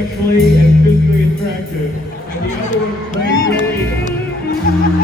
sexually and physically attractive, and the other one played really.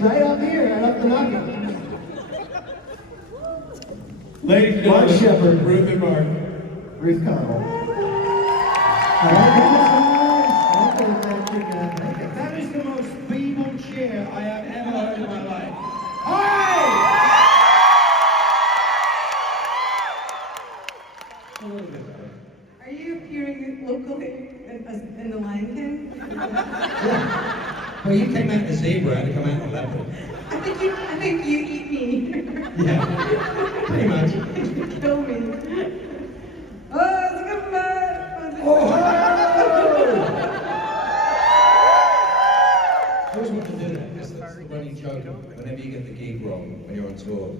Right up here, right up the knuckle. Ladies and Mark gentlemen, Shepard. Ruth and Mark. Ruth Connell. That is the most feeble cheer I have ever heard in my life. Are you appearing locally in The Lion King? Well, you came out the zebra, I had to come out the leopard. I think you eat me. Yeah, pretty much. Kill me. Oh, it's a good man. Oh, I always want to do that. That's the running joke. Whenever you get the gig wrong, when you're on tour,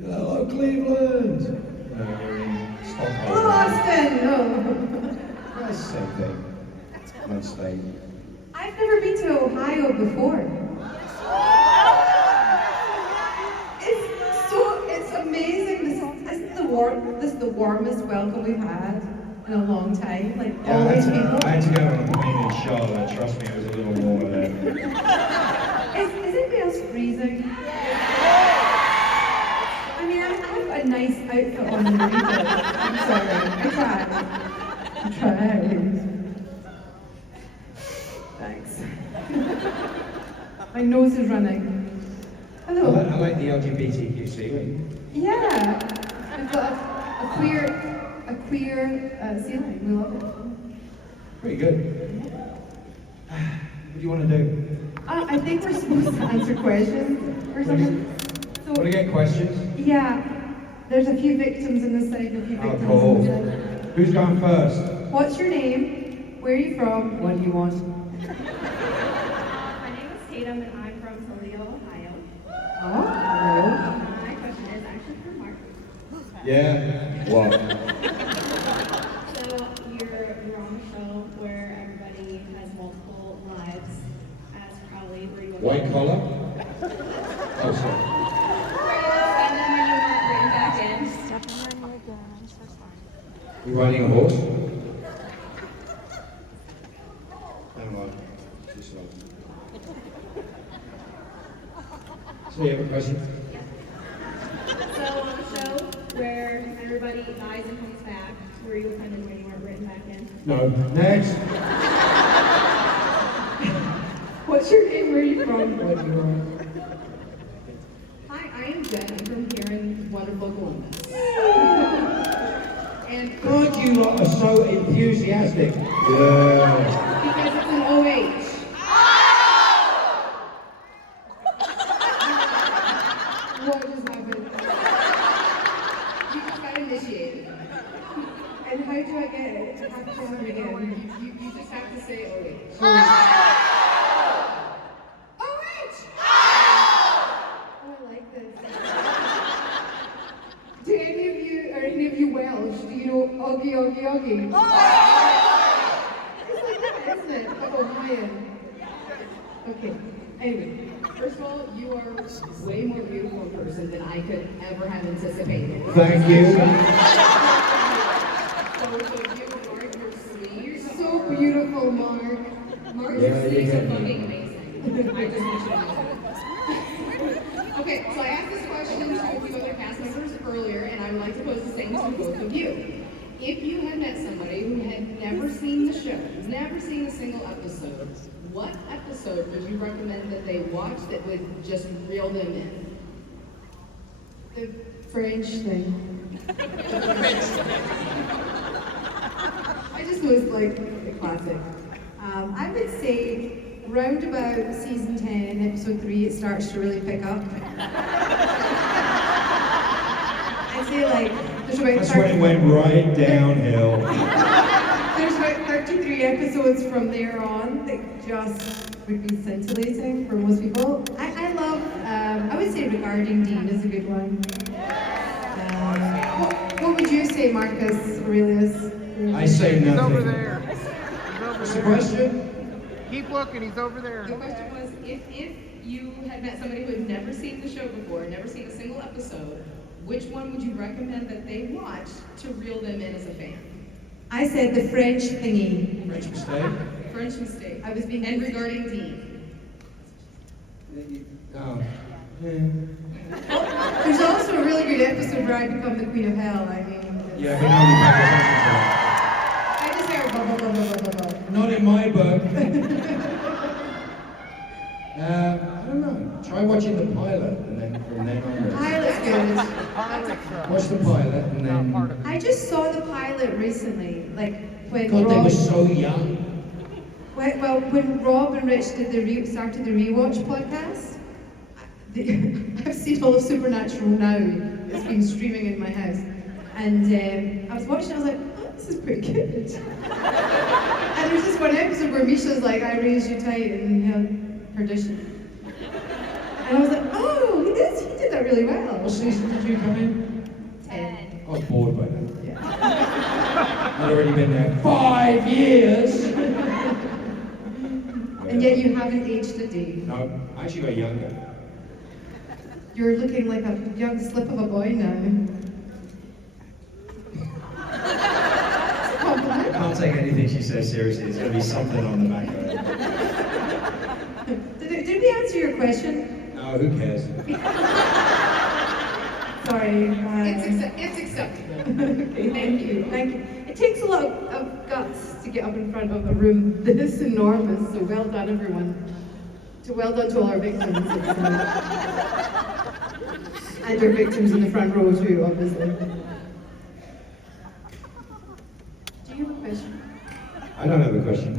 you're like, hello, Cleveland. You're in Stockholm. Boston. No. That's the same thing. One state. I've never been to Ohio before. It's amazing. This is the warmest welcome we've had in a long time. Like Yeah, all these people. I had to go on a plane in Charlotte. Trust me, it was a little warmer there. Is anybody else freezing? I mean, I have a nice outfit on underneath it. I'm sorry. I tried. Thanks. My nose is running. Hello. I like the LGBTQ ceiling. Yeah. We've got a queer ceiling. We love it. Pretty good. What do you want to do? I think we're supposed to answer questions or something. So, Want to get questions? yeah. There's a few victims in this side and a few Oh, victims cool. in this side. Who's going first? What's your name? Where are you from? What do you want? My name is Tatum and I'm from Toledo, Ohio. Oh, hello. My question is actually for Mark. Yeah. What? So you're on a show where everybody has multiple lives, as probably where you White collar? Oh, sorry. and then when you weren't written back in. You riding a horse? Never mind. Too slow. So you have a question? So on a show where everybody dies and comes back, were you offended when you weren't written back in? No. Next. What's your name? Where are you from? What do you want? Hi, I am Jen. I'm from here in wonderful Columbus. And God, you lot are so enthusiastic. Yeah. because it's an OH. What just happened? You just got initiated. And how do I get it? I have to have it again. You just have to say OH. Oh, I like this. Are any of you Welsh? Do you know Oggy, Oggy, Oggy? It's like that, isn't it? Like Ohioan. Okay. Anyway. First of all, you are way more beautiful in person than I could ever have anticipated. Thank you. Both of you, Mark, your sleeves. So beautiful, Mark. Mark, Yeah, your sleeves you are get fucking amazing. I just want you to know that. Okay, so I asked this question to a few other cast members earlier, and I would like to pose the same to both of you. If you had met somebody who had never seen the show, never seen a single episode, what episode would you recommend that they watch that would just reel them in? The French thing. I just know it's like a classic. I would say round about season 10, episode 3, it starts to really pick up. I'd say like there's about That's when it went right downhill. There's about 33 episodes from there on that just would be scintillating for most people. I love, I would say Regarding Dean is a good one. What would you say, Marcus Aurelius? I say He's nothing. over there. What's the question? Keep looking, he's over there. The question was, if you had met somebody who had never seen the show before, never seen a single episode, which one would you recommend that they watch to reel them in as a fan? I said the French thingy. French mistake? French Mistake. I was being And Regarding Dean. Oh. There's also a really good episode where I become the Queen of Hell. I mean, Yeah, but nobody I just heard blah blah blah blah blah blah. Not in my book. I don't know. Try watching the pilot and then from then on. Pilot's good. Watch the pilot and then. I just saw the pilot recently, like when God, they Rob. were so young. When Rob and Rich did started the rewatch podcast, I've seen all of Supernatural now. It's been streaming in my house, and I was watching. I was like, oh, this is pretty good. And there's this one episode where Misha's like, I raised you tight and held perdition. And I was like, oh, he did that really well. What season did you come in? 10. I was bored by then. Yeah. I'd already been there 5 years. And yet you haven't aged a day. No, I actually got younger. You're looking like a young slip of a boy now. I can't take anything she says seriously. There's going to be something on the back of it. Did we answer your question? No, who cares? Sorry. It's acceptable. Okay, thank you. Thank you. It takes a lot of guts to get up in front of a room this enormous, so well done, everyone. So well done to all our victims. And our victims in the front row too, obviously. Do you have a question? I don't have a question.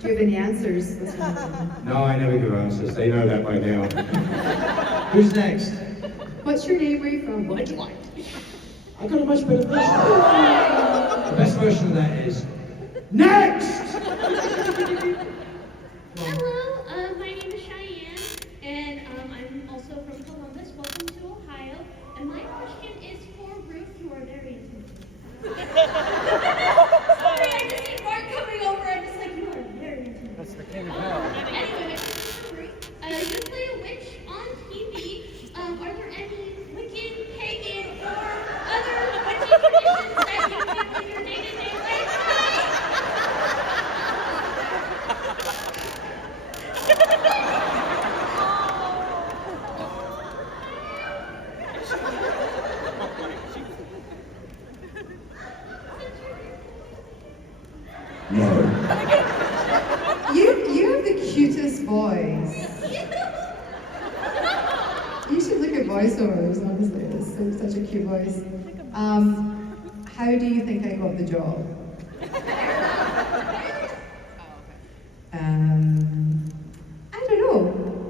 Do you have any answers? No, I never give answers. They know that by now. Who's next? What's your name? Where are you from? What do you want? I got a much better version. The best version of that is next. Hello, my name is Cheyenne, and I'm also from Columbus. Welcome to Ohio. And my question is for Ruth. You are very intimidating. Sorry, I just see Mark coming over. I'm just like, you are very intimidating. That's the king of hell. Anyway, my question is for Ruth. You play a witch on TV. Are there any Wiccan, pagan, or other witchy traditions that you do in your day-to-day life? No. You have the cutest voice. You should look at voiceovers, honestly. It's such a cute voice. How do you think I got the job? I don't know.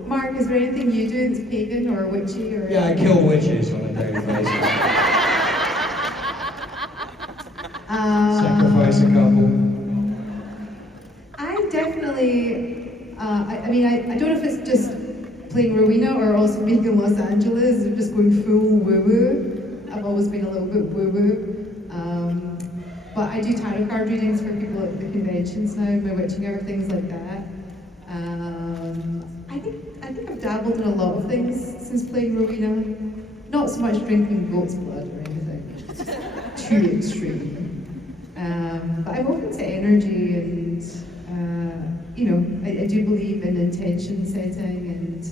Mark, is there anything you do that's pagan or witchy or? Yeah, I kill witches on a daily basis. Sacrifice a couple. I definitely, I mean, I don't know if it's just playing Rowena or also being in Los Angeles and just going full woo-woo. I've always been a little bit woo-woo. But I do tarot card readings for people at the conventions now, my witching hour, things like that. I think I've dabbled in a lot of things since playing Rowena. Not so much drinking goat's blood or anything. Too extreme. But I'm open to energy and, you know, I do believe in intention setting and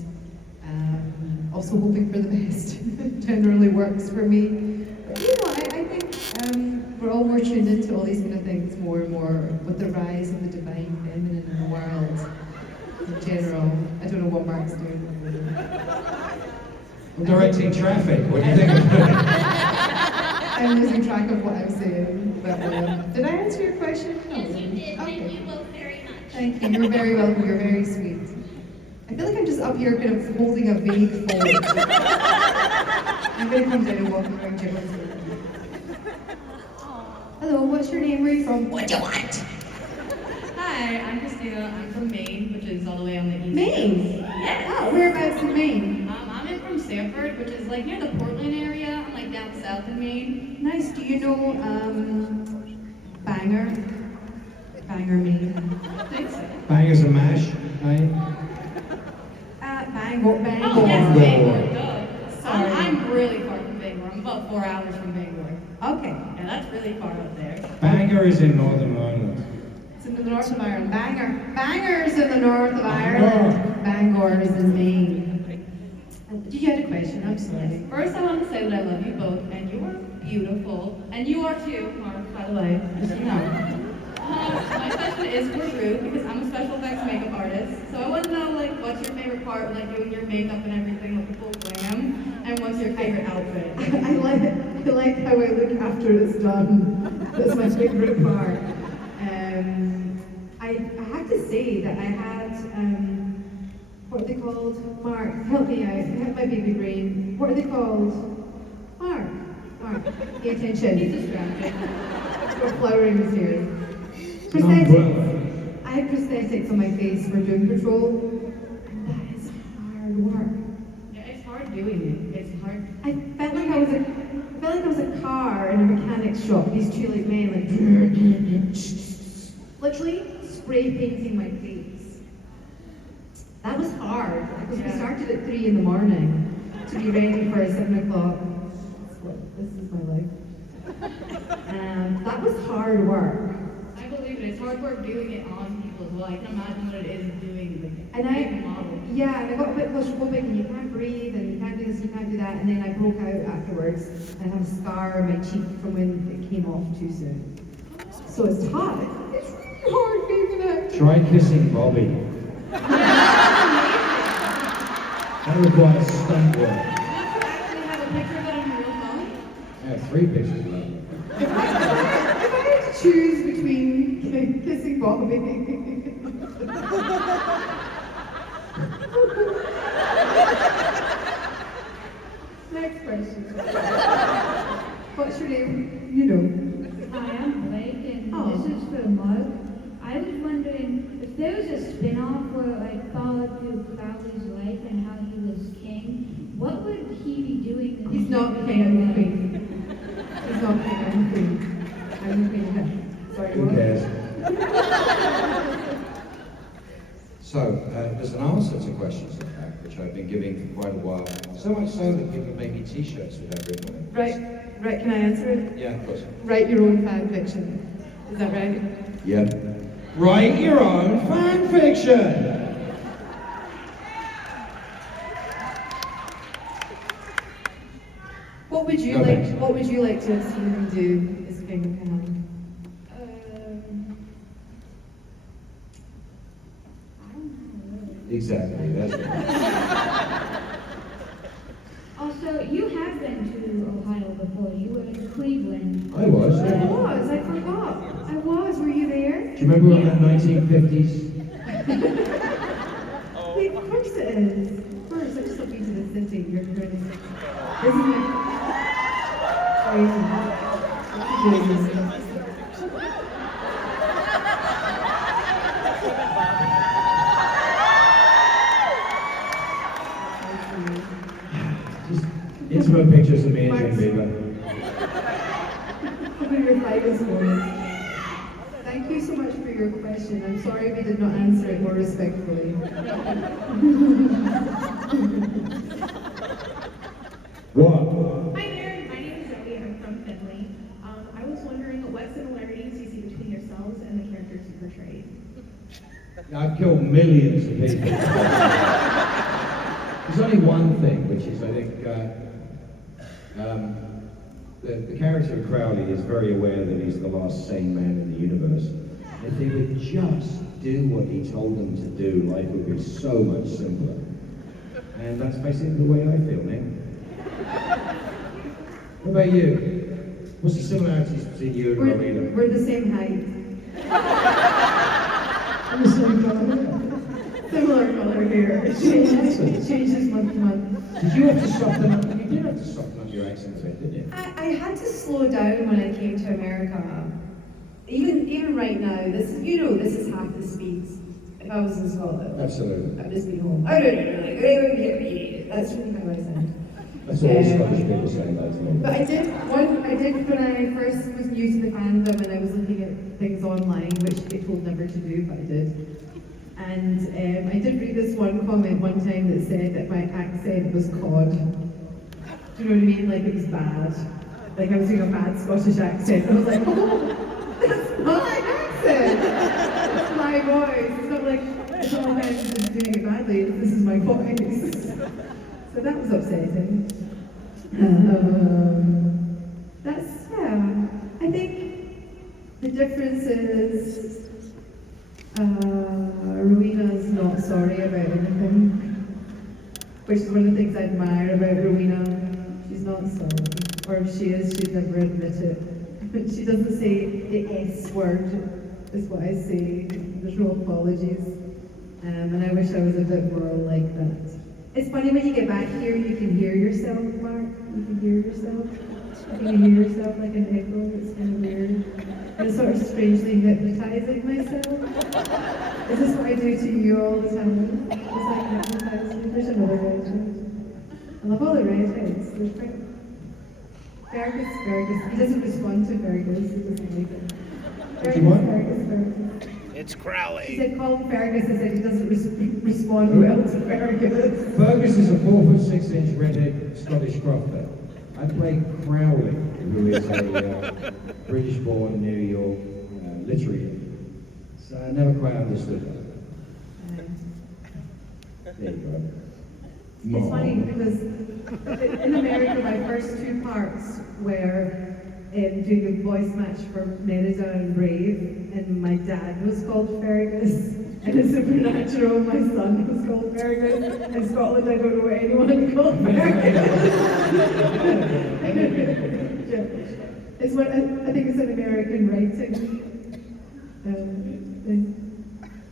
also hoping for the best generally works for me. But, you know, I think we're all all more tuned into all these kind of things more and more with the rise of the divine feminine in the world in general. I don't know what Mark's doing. I'm directing traffic. What do you think? I'm losing track of what I'm saying. But, did I answer your question? No. Yes, you did. Okay. Thank you both very much. Thank you. You're very welcome. You're very sweet. I feel like I'm just up here kind of holding a vague fold. I'm going to come down and walk around jiggles. Hello, what's your name? Where are you from? What do you want? Hi, I'm Christina. I'm from Maine, which is all the way on the east. Maine? Yes. Oh, whereabouts in Maine? I'm in from Sanford, which is like near the Portland area. I'm like down south in Maine. Nice. Do you know Bangor? Bangor, Maine. I think so. Bangers and mash, eh? Bangor. Bangor. Oh, yes, Bangor. Bangor. Duh. Sorry. I'm really far from Bangor. I'm about 4 hours from Bangor. Okay. And that's really far up there. Bangor is in Northern Ireland. It's in the north of Ireland. Bangor's in the north of Ireland. Bangor's in Maine. Did you have a question? I'm sorry. First, I want to say that I love you both, and you are beautiful. And you are too, Mark, by the way, just so you know. My question is for Ruth, because I'm a special effects makeup artist. So I want to know, like, what's your favorite part of, like, doing your makeup and everything with the full glam? And what's your favorite outfit? I like how I look after it's done. That's my favorite part. I have to say that I had, what are they called? Mark, help me out. Help my baby brain. What are they called? Mark, pay attention. He's distracted. We're flowering this year. Prosthetics. I had prosthetics on my face for doom patrol. And that is hard work. Yeah, it's hard doing it. It's hard. I felt like I was a car in a mechanic's shop. These two like men like literally spray painting my face. That was hard because we started at 3 in the morning to be ready for 7 o'clock. This is my life. That was hard work. I believe it. It's hard work doing it on people as well. I can imagine what it is doing like And being a model. I got a bit claustrophobic and you can't breathe and you can't do this, you can't do that, and then I broke out afterwards and I have a scar on my cheek from when it came off too soon. So it's tough. It's really hard being an actor. Try kissing Bobby. That requires stunt work. Do you actually have a picture of it on your real phone? I have 3 pictures of that. If I had to choose between kissing Bobby. Next question. What's your name? You know. Hi, I'm Blake, and Oh. this is for Mark. I was wondering if there was a spin-off where it like followed through Crowley's life and how he was king, what would he be doing? He's not king, I'm the queen. He's not king, I'm the queen. I'm the queen. Sorry, Who what? cares? So, there's an answer to questions like that, which I've been giving for quite a while. So much so that people make me t-shirts with that written on it. Right, can I answer it? Yeah, of course. Write your own fan fiction. Is that right? Yep. Write your own fan fiction! What would you No, like? thanks. What would you like to have seen him do as King of Canaan? Exactly, that's it. Also, you have been to Ohio before. You were in Cleveland. I was, I yeah. was. I forgot. I was. Were you there? Do you remember on that 1950s? Wait, of course it is. Of course, I just love you to the city. You're crazy. This is my crazy. Just intimate pictures of me and Jim Bieber. Open your Bibles for us. Thank you so much for your question. I'm sorry we did not answer it more respectfully. What? Hi there, my name is Zoe. I'm from Finley. I was wondering what similarities you see between yourselves and the characters you portrayed. I've killed millions of people. There's only one thing, which is I think The character of Crowley is very aware that he's the last sane man in the universe. If they would just do what he told them to do, life would be so much simpler. And that's basically the way I feel, man. What about you? What's the similarities between you and Rowena? We're the same height. I'm the same color. Similar color hair. It changes month to month. Did you have to soften up? You did have to soften up your accent a bit, didn't you? I had to slow down when I came to America. Even right now, this is half the speed. If I was in Scotland, Absolutely. I'd just be home. That's really how I sound. That's all Scottish people say about me. But I did when I first was new to the fandom and I was looking at things online, which they told never to do, but I did. And I did read this one comment one time that said that my accent was cod. Do you know what I mean? Like it was bad. Like I was doing a bad Scottish accent. I was like, oh, that's my accent. It's my voice. It's not like I'm just doing it badly. This is my voice. So that was upsetting. I think the difference is Rowena's not sorry about anything, which is one of the things I admire about Rowena. She's not sorry, or if she is, she'd never admit it. But she doesn't say the S word, is what I say. There's no apologies. And I wish I was a bit more like that. It's funny when you get back here, you can hear yourself, Mark. You can hear yourself. You can hear yourself like an echo. It's kind of weird. And it's sort of strangely hypnotizing myself. Is this what I do to you all the time? It's like hypnotizing. There's another redhead. I love all the redheads. There's Fergus. He doesn't respond to Fergus. He doesn't like it. Fergus. It's Crowley. She said, call him Fergus. I said he doesn't respond well to Fergus. Fergus is a 4'6" redhead Scottish crofter. I play Crowley, who is a British-born New York literary. So I never quite understood that. There you go. It's funny because in America, my first two parts were doing a voice match for Merida and Brave, and my dad was called Fergus, and in Supernatural, my son was called Fergus. In Scotland, I don't know anyone called Fergus. It's what I think it's an American writing thing.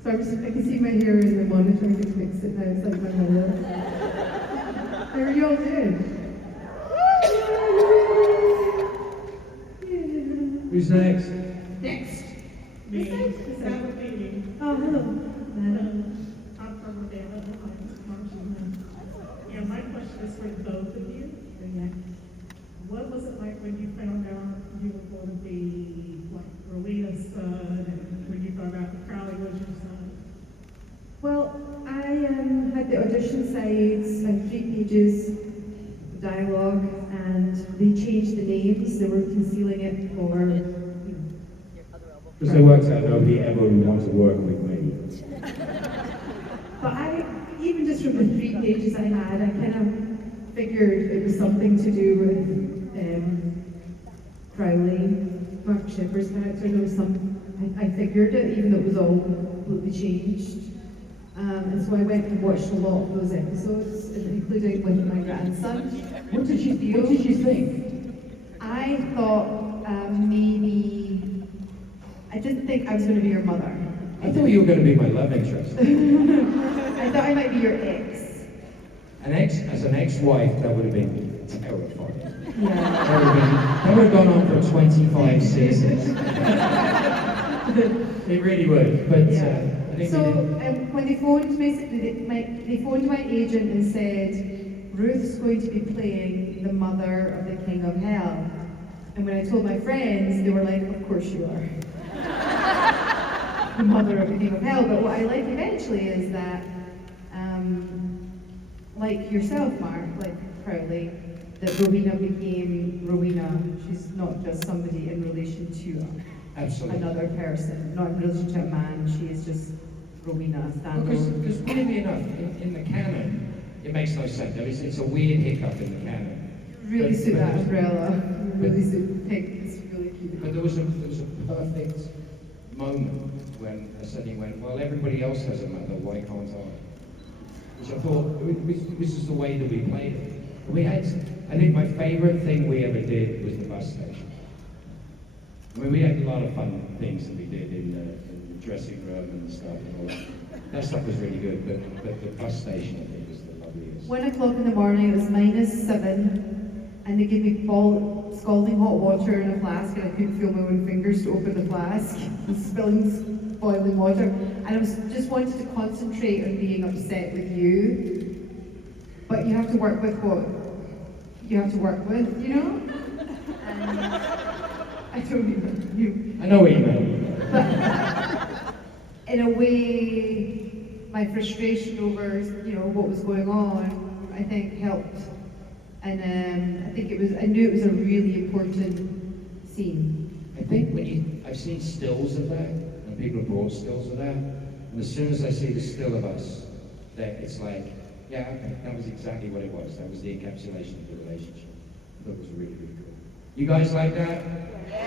So I can see my hair in the monitor. I can fix it now. It's like my mother. How are you all doing? Who's next? Next. Me. Oh, hello. I'm from Urbana, Ohio. Yeah, my question is for both of you. What was it like when you found out you were going to be like Rowena's son, and when you found out that Crowley was your son? Well, I had the audition sides and 3 pages of dialogue, and they changed the names. They were concealing it for. Because they worked out nobody ever would want to work with me. But even just from the 3 pages I had, I kind of figured it was something to do with Crowley, Mark Shepard's character. There was I figured it, even though it was all completely changed. And so I went and watched a lot of those episodes, including with my grandson. What did you think? I thought maybe. I didn't think I was going to be your mother. I thought you were going to be my love interest. I thought I might be your ex. As an ex-wife, that would have been terrifying. Yeah. That would have gone on for 25 seasons. It really would. But Yeah. I think So when they phoned me, they phoned my agent and said, Ruth's going to be playing the mother of the King of Hell. And when I told my friends, they were like, of course you are. The mother of the King of Hell. But what I like eventually is that, like yourself, Mark, like Crowley, that Rowena became Rowena. She's not just somebody in relation to absolutely. another person, not in relation to a man. She is just Rowena, standalone. Because weirdly enough, in the canon, it makes no sense. It's a weird hiccup in the canon. Really suit that umbrella. really suit Pink. It's really cute. But there was a perfect moment when I suddenly went, well, everybody else has a mother, why can't I? Which I thought, this is the way that we played it. We had, I think my favorite thing we ever did was the bus station. I mean, we had a lot of fun things that we did in the dressing room and stuff and all that. That stuff was really good, but the bus station, I think, was the loveliest. 1 o'clock in the morning, it was -7, and they gave me scalding hot water in a flask, and I couldn't feel my own fingers to open the flask, and spilling boiling water. And I was just wanted to concentrate on being upset with you, but you have to work with what you have to work with, you know? And I don't even you. I know what you mean. But in a way, my frustration over, you know, what was going on, I think helped. And I think I knew it was a really important scene. I think I've seen stills of that, and people have brought stills of that, and as soon as I see the still of us, that it's like, yeah, okay, that was exactly what it was. That was the encapsulation of the relationship. I thought it was really, really cool. You guys like that? Yeah!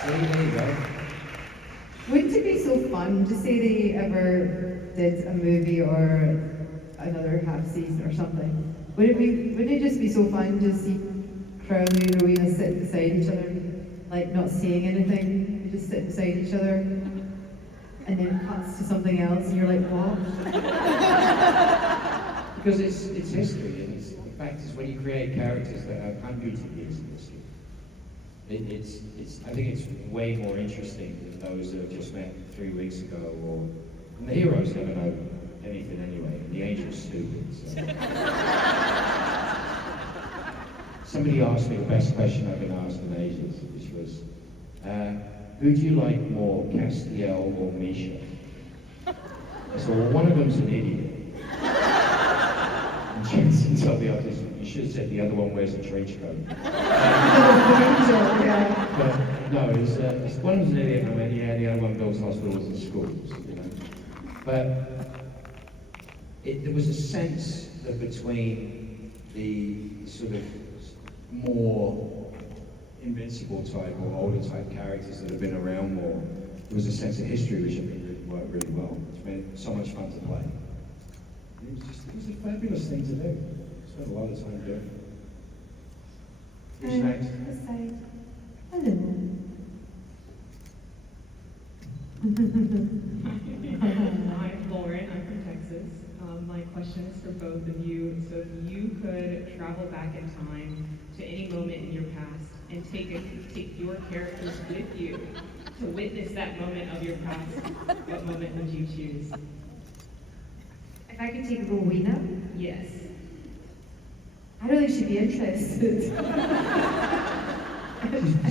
See, there you go. Wouldn't it be so fun to say they ever did a movie or another half season or something? Wouldn't it just be so fun to see Crowley and Rowena sitting beside each other, like not saying anything, just sitting beside each other, and then it cuts to something else, and you're like, what? Because it's history, and the fact is when you create characters that have hundreds of years of history, I think it's way more interesting than those that have just met 3 weeks ago, and the heroes never know anything anyway, and the angel's stupid. So. Somebody asked me the best question I've been asked in ages, which was, who do you like more, Castiel or Misha? I said, well, one of them's an idiot. And Jensen told me, you should have said the other one wears a trench coat. But no, it's one of them's an idiot, and I went, yeah, the other one builds hospitals and schools, you know. But there was a sense that between the sort of more invincible type or older type characters that have been around more, there was a sense of history which I think really worked really well. It's been so much fun to play. It was a fabulous thing to do. Spent a lot of time doing it. Who's next? Hello. I'm Lauren, I'm from Texas. My question is for both of you. So if you could travel back in time to any moment in your past and take your characters with you to witness that moment of your past, what moment would you choose? If I could take Rowena? Yes. I don't think she'd be interested.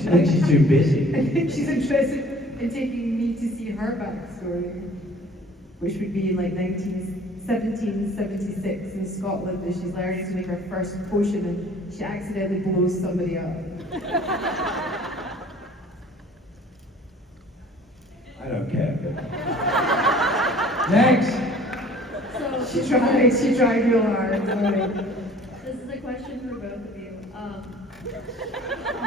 She thinks she's too busy. I think she's interested in taking me to see her backstory, which would be in like 1776 in Scotland, and she's learning to make her first potion and she accidentally blows somebody up. I don't care. Next! She tried real hard. This is a question for both of you.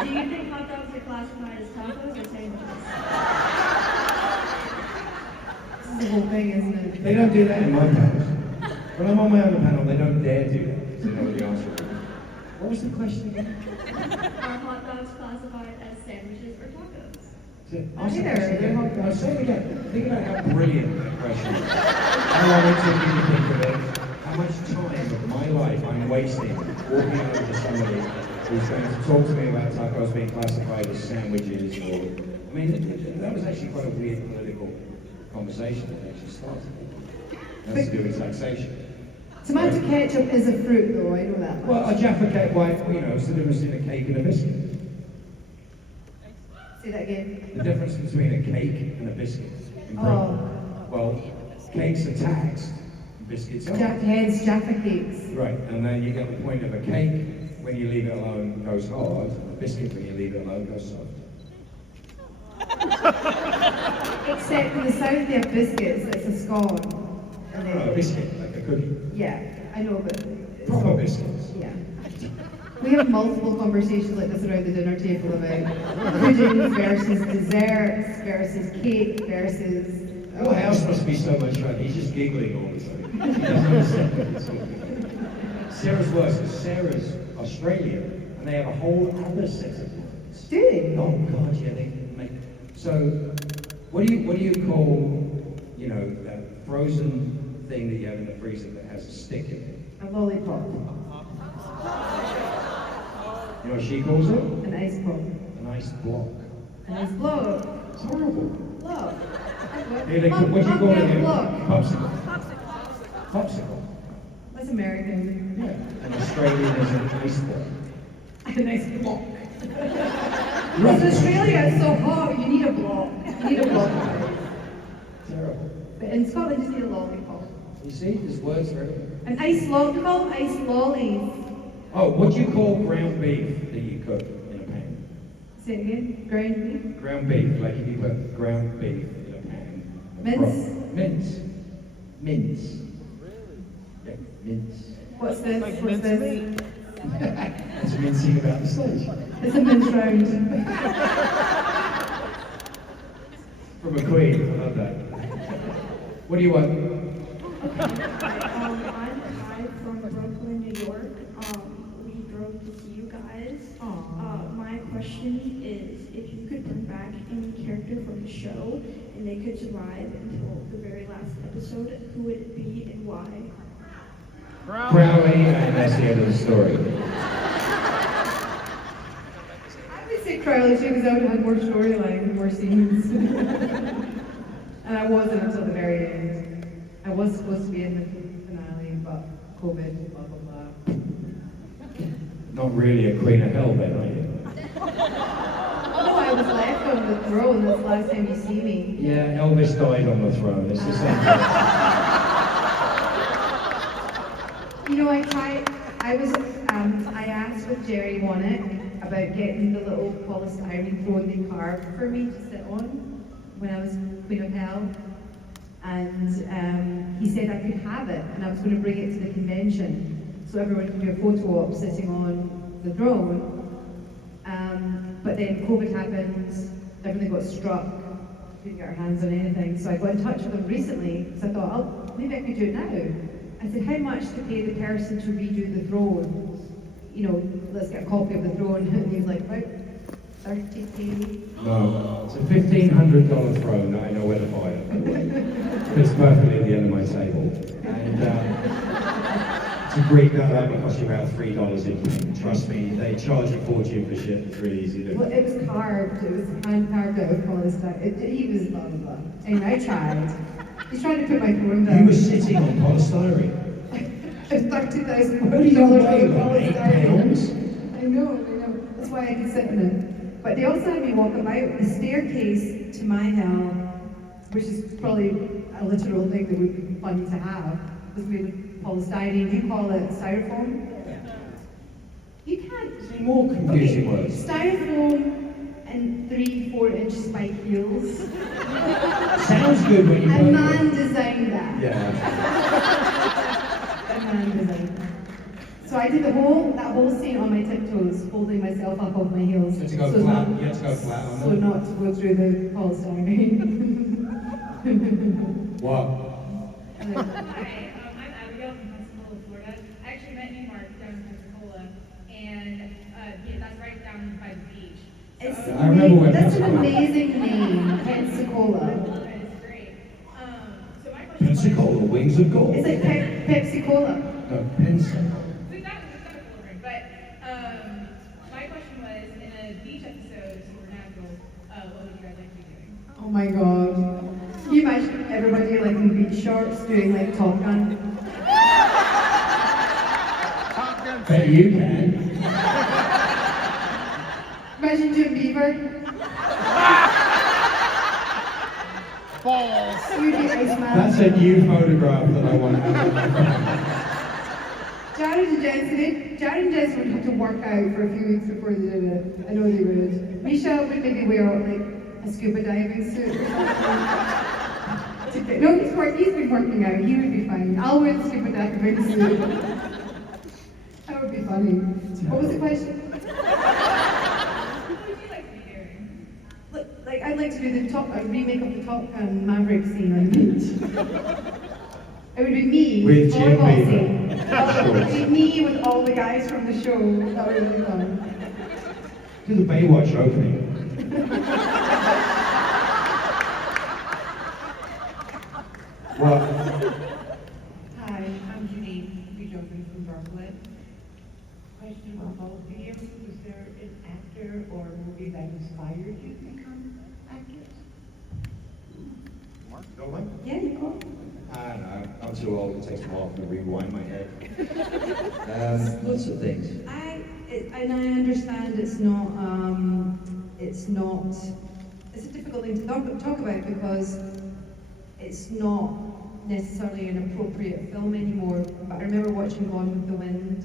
Do you think hot dogs are classified as tacos or sandwiches? This is the whole thing, isn't it? They don't do that in my panels. When I'm on my own panel, they don't dare do that, because they know what the answer is. What was the question again? Are hot dogs classified as sandwiches or tacos? Say it again. Think about how brilliant that question is. How long it took you to think of it. How much time of my life I'm wasting walking over to somebody who's going to talk to me about tacos being classified as sandwiches or... I mean, that was actually quite a weird political conversation that actually started. That's to do with taxation. Tomato ketchup is a fruit, though, I know that much. Well, a Jaffa cake, it's the difference between a cake and a biscuit. Say that again. The difference between a cake and a biscuit in Britain. Oh. Well, cakes are taxed, biscuits are. Hence Jaffa cakes. Right, and then you get the point of a cake, when you leave it alone, goes hard. A biscuit, when you leave it alone, goes soft. Except in the south they have biscuits, it's a scone. And A biscuit, like a cookie. Yeah, I know, but... Proper biscuits. Yeah. We have multiple conversations like this around the dinner table about puddings versus desserts versus cake versus. Our house must be so much fun. He's just giggling all the time. He doesn't understand what he's talking about. Sarah's worse, because Sarah's Australian, and they have a whole other set of words. Do they? Oh God, yeah, they make. So, what do you call, you know, that frozen thing that you have in the freezer that has a stick in it? A lollipop. You know what she calls it? An ice pop. An ice block. An ice block. It's horrible. Block. Yeah, they call, what do you call it here? Block. Popsicle. Popsicle. That's American. Yeah. And Australian is an ice block. An ice block. Because Australia is so hot, you need a block. You need a block. Terrible. But in Scotland, you need a lollipop. You see, there's words for everything. An ice lolly. We call them ice lollies. Oh, what do you call ground beef that you cook in a pan? Say it again. Ground beef. Ground beef, like if you put ground beef in a pan. Mince. Mince. Mince. Yeah, mince. What's this? What's this? That's mincing about the stage. It's a mince round. From a queen, I love that. What do you want? I'm Kai from Brooklyn, New York. We drove to see you guys. My question is, if you could bring back any character from the show and they could survive until the very last episode, who would it be and why? Crowley, and that's the end of the story. I would say Crowley too, because I would have had more storyline and more scenes. And I wasn't until the very end. I was supposed to be in the finale, but COVID, blah, blah, blah. Not really a queen of hell then, are you? Oh, I was left on the throne. That's the last time you see me. Yeah, Elvis died on the throne. It's the same thing. You know, I asked with Jerry Wonick about getting the little polystyrene throne they carved for me to sit on when I was Queen of Hell. And he said I could have it, and I was going to bring it to the convention so everyone could do a photo op sitting on the throne. But then COVID happened, everything got struck, couldn't get our hands on anything. So I got in touch with him recently because I thought, oh, maybe I could do it now. I said, how much to pay the person to redo the throne? You know, let's get a copy of the throne. And he was like, about 30K. No, it's a $1,500 throne that I know where to buy it. It's perfectly at the end of my table. And to break that out, it cost you about $3 each. Trust me, they charge a fortune for shit. It's really easy to do. Well, it was carved. It was hand carved out of polystyrene. He was blah, blah, blah. Anyway, I tried. He's trying to put my throne down. You were sitting on polystyrene. It's $30,000 What do you weigh, like polystyrene. 8 pounds? I know. That's why I could sit in it. But they also had me walk about the staircase to my hell, which is probably a literal thing that would be funny to have, was made with polystyrene. You call it styrofoam? You can't. More confusing words. Styrofoam and 3-4-inch spike heels. Sounds good when you A put it. man designed that. Yeah. A man designed that. So I did that whole scene on my tiptoes, holding myself up off my heels. You had to go so flat. Not, You had to go flat on so them. not to go through the polystyrene. What? Hi, I'm Abigail from Pensacola, Florida. I actually met you, Mark, down in Pensacola, and that's right down by the beach. It's I remember when that's an Pensacola. amazing name, Pensacola. It's great. So my question Pensacola, wings of gold. It's like Pepsi-Cola. No, Pensacola. we've got a little drink, but my question was, in a beach episode, Supernatural, what would you guys like to be doing? Oh my god. Can you imagine everybody like in beach shorts doing like Top Gun? Bet you can. Imagine Jim Beaver. Balls. You'd be Iceman. That's a new photograph that I want to have. Jared and Jensen would have to work out for a few weeks before they did it. I know they would. Misha would maybe wear like a scuba diving suit or something. No, he's been working out. He would be fine. I'll wear the scuba diving suit. That would be funny. To What was the question? What would you like to be doing? Like, I'd like to do the a remake of the Top Gun Maverick scene on the beach. It would be me, With Jim volleyball Beaver. scene. It would be me with all the guys from the show. That would be fun. Do the Baywatch opening. Well, Hi, I'm Janine. We jumping from Brooklyn. Question for both of you. Was there an actor or movie that inspired you to become actors? Mark, don't like? Yeah, you go. I don't know. I'm too old. It takes a while to rewind my head. Lots of things. And I understand it's not, it's a difficult thing to talk about because it's not necessarily an appropriate film anymore. But I remember watching Gone with the Wind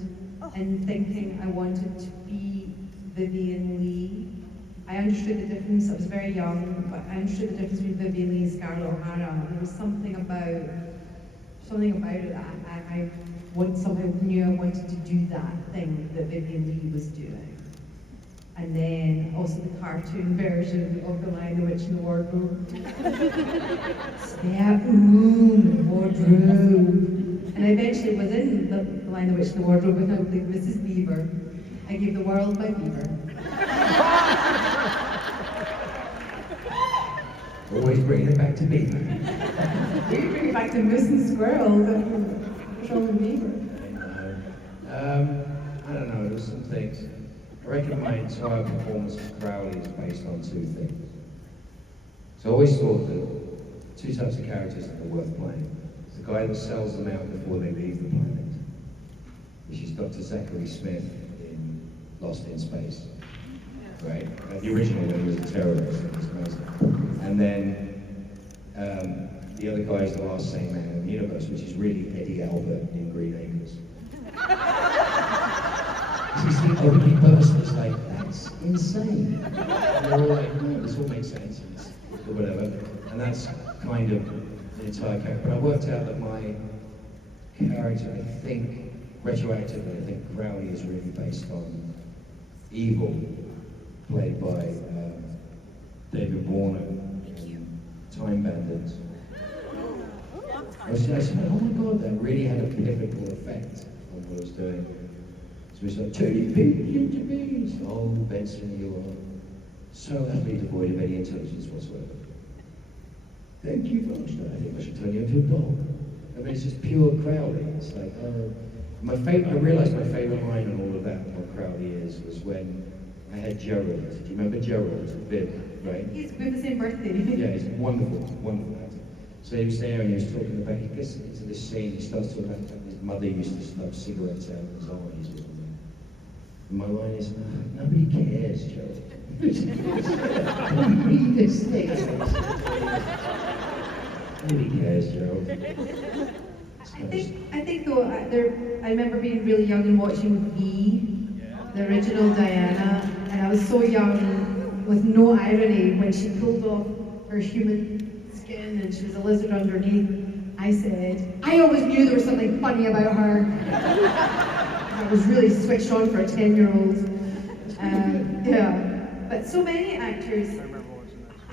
and thinking I wanted to be Vivian Lee. I understood the difference. I was very young, but I understood the difference between Vivian Lee and Scarlett O'Hara. And there was something about it. I somehow knew I wanted to do that thing that Vivian Lee was doing. And then also the cartoon version of The Lion, the Witch, and the Wardrobe. Spare room, the wardrobe. And I eventually was in The Lion, the Witch, and the Wardrobe with Mrs. Beaver. I gave the world my beaver. Always bringing it back to Beaver. We bring it back to Moose and Squirrel. What's wrong with Beaver? I don't know, there's some things. I reckon my entire performance of Crowley is based on two things. So I always thought that two types of characters that are worth playing. It's the guy that sells them out before they leave the planet, which is Dr. Zachary Smith in Lost in Space. Right? The original when he was a terrorist in his master. And then the other guy is the last sane man in the universe, which is really Eddie Albert in Green Acres. He's the only person that's like, that's insane. And they're all like, no, this all makes sense, or whatever. And that's kind of the entire character. But I worked out that my character, I think, retroactively, I think Crowley is really based on Evil, played by David Warner in Time Bandits. I said, oh my God, that really had a pivotal effect on what I was doing. So he's like, turning pigs into bees. Oh, Benson, you are so happily devoid of any intelligence whatsoever. Thank you, Foster. I think I should turn you into a dog. I mean, it's just pure Crowley. It's like, I realized my favorite line on all of that, what Crowley is, was when I had Gerald. Do you remember Gerald? Viv, right? We have the same birthday. Yeah, he's wonderful, wonderful actor. So he was there and he was talking about, he gets into this scene, he starts talking about his mother used to smoke cigarettes out of his eyes. And my line is, nobody cares, Gerald. Read this thing. Nobody cares, Gerald. I think though, I remember being really young and watching the original Diana, and I was so young with no irony when she pulled off her human skin and she was a lizard underneath. I said, I always knew there was something funny about her. I was really switched on for a 10-year-old. Yeah, but so many actors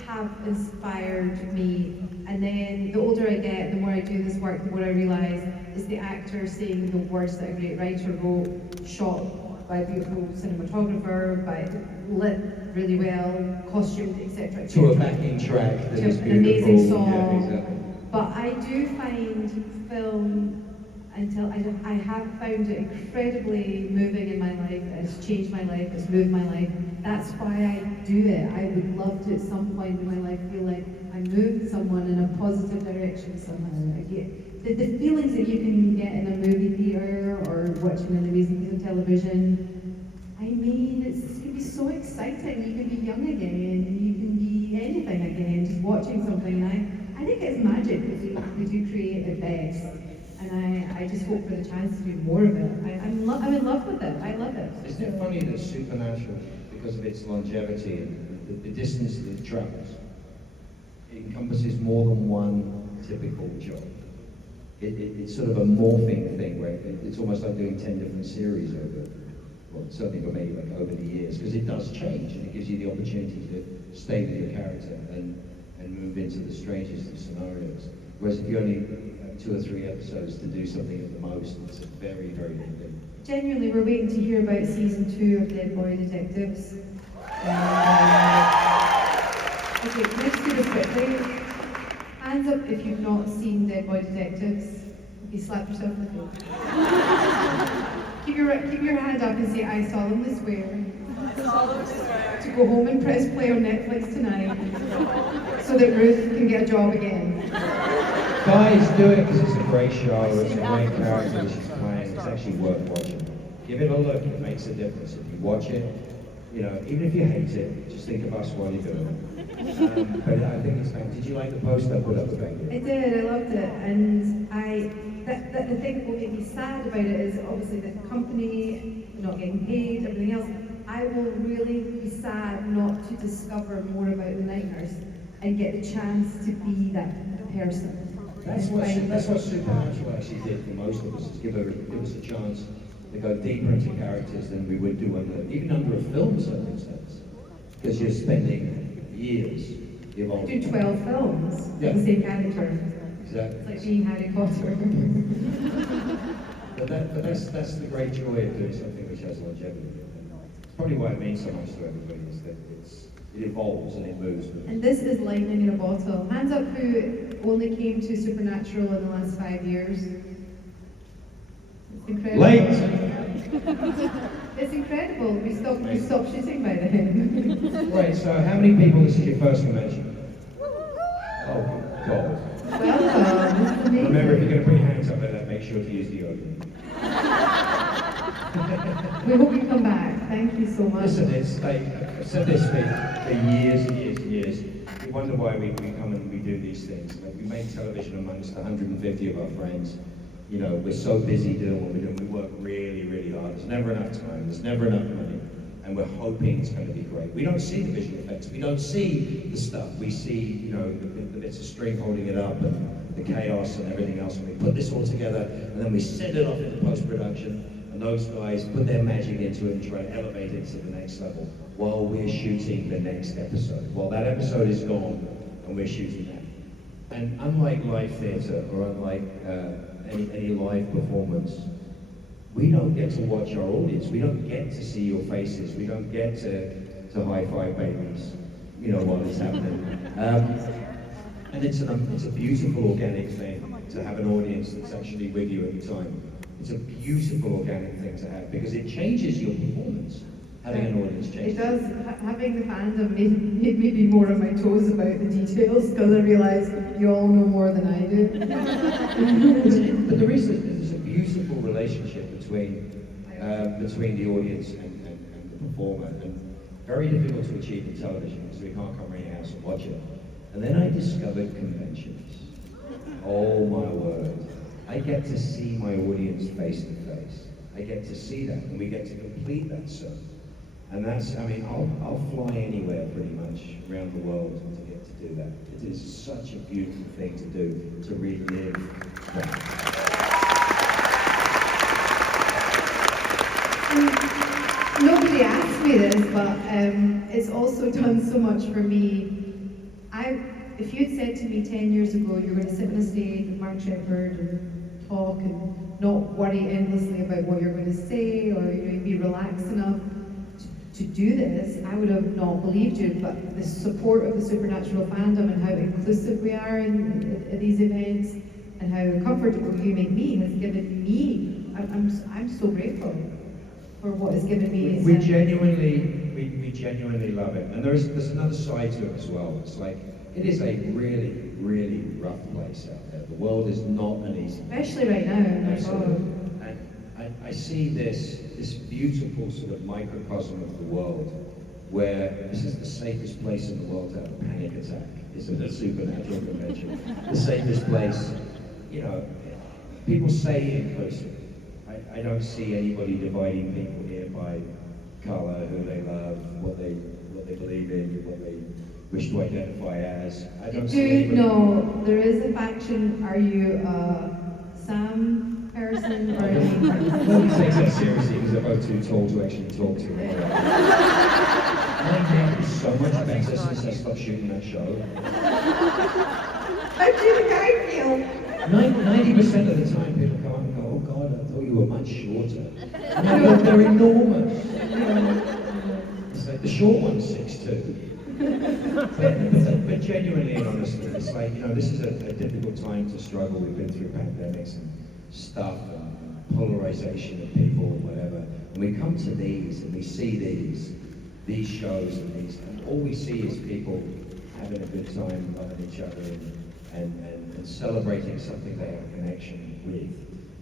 have inspired me. And then the older I get, the more I do this work, the more I realise it's the actor saying the words that a great writer wrote, shot by a beautiful cinematographer, lit really well, costumed, etc. To a backing track that is an amazing song. Yeah, exactly. But I do find film, I have found it incredibly moving in my life. It's changed my life, it's moved my life. That's why I do it. I would love to at some point in my life feel like I moved someone in a positive direction somehow. I get the feelings that you can get in a movie theater or watching an amazing piece of television. I mean, it can be so exciting. You can be young again, and you can be anything again, just watching something. I think it's magic because you create it best. And I just hope for the chance to do more of it. I'm in love with it. I love it. Isn't it funny that Supernatural, because of its longevity and the distance that it travels, it encompasses more than one typical job. It's sort of a morphing thing where it's almost like doing 10 different series over well, certainly for me, like over the years, because it does change and it gives you the opportunity to stay with your character and move into the strangest of scenarios. Whereas if you only have 2 or 3 episodes to do something at the most, it's a very, very big thing. Genuinely, we're waiting to hear about season 2 of Dead Boy Detectives. Okay, let's do this quickly. Hands up if you've not seen Dead Boy Detectives. You slap yourself in the face. Keep your hand up and say, I solemnly swear to go home and press play on Netflix tonight so that Ruth can get a job again. Guys, do it because it's a great show, it's a great character that she's playing, it's actually worth watching. Give it a look, it makes a difference. If you watch it, you know, even if you hate it, just think of us while you're doing it. But I think it's fantastic. Did you like the post I put up about you? I did, I loved it, and the thing that will make me sad about it is obviously the company not getting paid, everything else. I will really be sad not to discover more about the night nurse and get the chance to be that person. That's what Supernatural actually did for most of us, is give us a chance to go deeper into characters than we would do even under a film circumstance. Because you're spending years evolving. Do 12 films with the same character. Exactly. It's like being Harry Potter. but that's the great joy of doing something which has longevity. It's probably why it means so much to everybody, is that it evolves and it moves. And this is lightning in a bottle. Hands up who only came to Supernatural in the last 5 years. It's incredible. Late! It's incredible. We stopped shooting by then. Right, so how many people, this is your first convention? Oh, God. Welcome. Remember, if you're going to put your hands up like that, make sure to use deodorant. We hope you come back. Thank you so much. Listen, it's like, I've said this for years and years and years. We wonder why we come and we do these things. Like, we make television amongst 150 of our friends. You know, we're so busy doing what we're doing. We work really, really hard. There's never enough time. There's never enough money. And we're hoping it's going to be great. We don't see the visual effects. We don't see the stuff. We see, you know, the bits of string holding it up and the chaos and everything else. And we put this all together and then we send it off into post-production. And those guys put their magic into it and try to elevate it to the next level while we're shooting the next episode. While that episode is gone and we're shooting that. And unlike live theatre or unlike any live performance, we don't get to watch our audience. We don't get to see your faces. We don't get to high-five babies, you know, while it's happening. And it's a beautiful organic thing to have an audience that's actually with you at the time. It's a beautiful organic thing to have because it changes your performance. Having an audience change. It does. Having the fandom made me be more on my toes about the details because I realised you all know more than I do. But there is a beautiful relationship between the audience and the performer, and very difficult to achieve in television because we can't come around your house and watch it. And then I discovered conventions. Oh my word. I get to see my audience face to face. I get to see that, and we get to complete that circle. And that's, I mean, I'll fly anywhere pretty much around the world to get to do that. It is such a beautiful thing to do, to relive that. Nobody asked me this, but it's also done so much for me. If you'd said to me 10 years ago you're going to sit on a stage with Mark Sheppard and talk and not worry endlessly about what you're going to say, or be relaxed enough to do this, I would have not believed you. But the support of the Supernatural fandom and how inclusive we are in these events and how comfortable you make me has given me, I'm so grateful for what it's given me. We genuinely love it. And there's another side to it as well. It's like, it is a really, really rough place out there. The world is not an easy place. Especially right now. Absolutely. And I see this beautiful sort of microcosm of the world where this is the safest place in the world to have a panic attack. It's a Supernatural convention. The safest place, you know, people say inclusive. I don't see anybody dividing people here by color, who they love, what they believe in, what they wish to identify as. I don't see No, there is a faction. Are you a Sam person or Nobody takes that seriously because they're both too tall to actually talk to. My neck is so much better since I stopped shooting that show. How do the guy feel? 90% of the time people come up and go, oh God, I thought you were much shorter. And I go, they're enormous. It's like the short one's 6'2". But genuinely and honestly, it's like, this is a difficult time to struggle. We've been through pandemics and stuff and polarization of people and whatever. And we come to these and we see these shows and all we see is people having a good time, loving each other and celebrating something they have a connection with.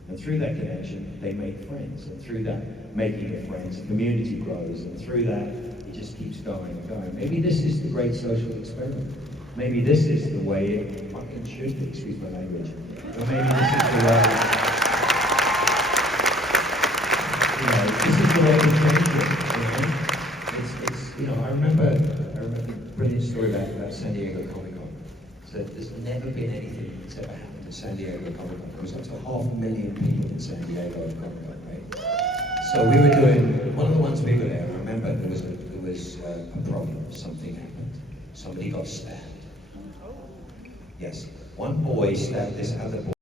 And through that connection, they make friends. And through that making of friends, the community grows. And through that, it just keeps going and going. Maybe this is the great social experiment. Maybe this is the way it fucking should be, excuse my language. Or maybe this is the way, this is the way to change it, I remember a brilliant story about San Diego Comic-Con. So there's never been anything that's ever happened at San Diego Comic-Con. There was up to 500,000 people in San Diego Comic-Con, right? So we were doing, one of the ones we were there, I remember there was a problem, something happened. Somebody got stabbed. Yes, one boy stabbed this other boy.